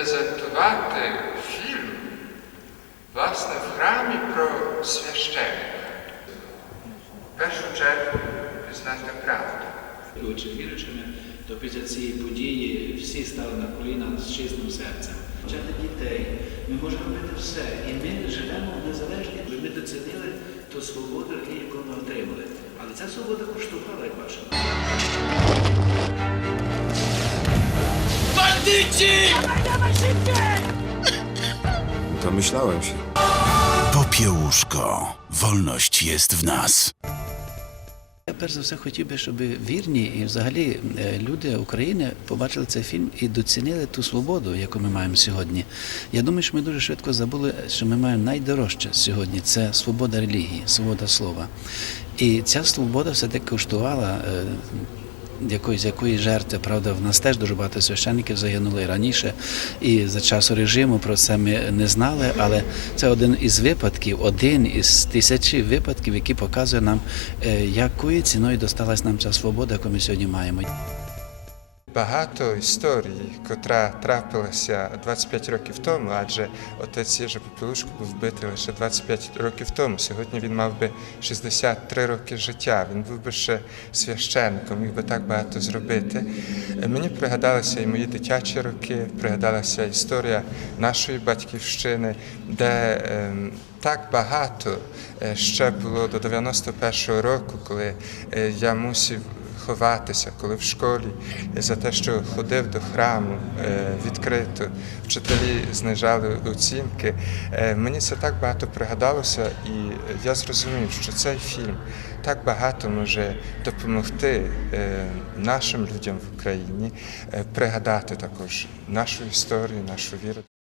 презентувати фільм власне в храмі про священника. В першу чергу пізнати правду. Будучи віруючими, то після цієї події всі стали на коліна з чистим серцем. Вчати дітей, ми можемо робити все. І ми живемо незалежно. Ми доцінили ту свободу, яку ми отримали. Але ця свобода коштувала, як бачимо. Бандиті! Domyślałem się. Popiełuszko. Wolność jest w nas. Я перш за все хотів би, щоб вірні і взагалі е, люди України побачили цей фільм і доцінили ту свободу, яку ми маємо сьогодні. Я думаю, що ми дуже швидко забули, що ми маємо найдорожче сьогодні це свобода релігії, свобода слова. І ця свобода все-таки коштувала. Е, з якої жертви, правда, в нас теж дуже багато священників загинули раніше, і за часу режиму про це ми не знали. Але це один із випадків, один із тисячі випадків, які показує нам, е, якою ціною досталась нам ця свобода, яку ми сьогодні маємо. Багато історій, котра трапилася 25 років тому, адже отець Єжа Попелушко був вбитий лише 25 років тому. Сьогодні він мав би 63 роки життя. Він був би ще священником, міг би так багато зробити. Е, Мені пригадалися і мої дитячі роки, пригадалася історія нашої батьківщини, де ем, так багато е, ще було до 91-го року, коли е, я мусив ховатися, коли в школі за те, що ходив до храму е, відкрито, вчителі знижали оцінки. Е, Мені це так багато пригадалося, і я зрозумів, що цей фільм так багато може допомогти е, нашим людям в Україні пригадати також нашу історію, нашу віру.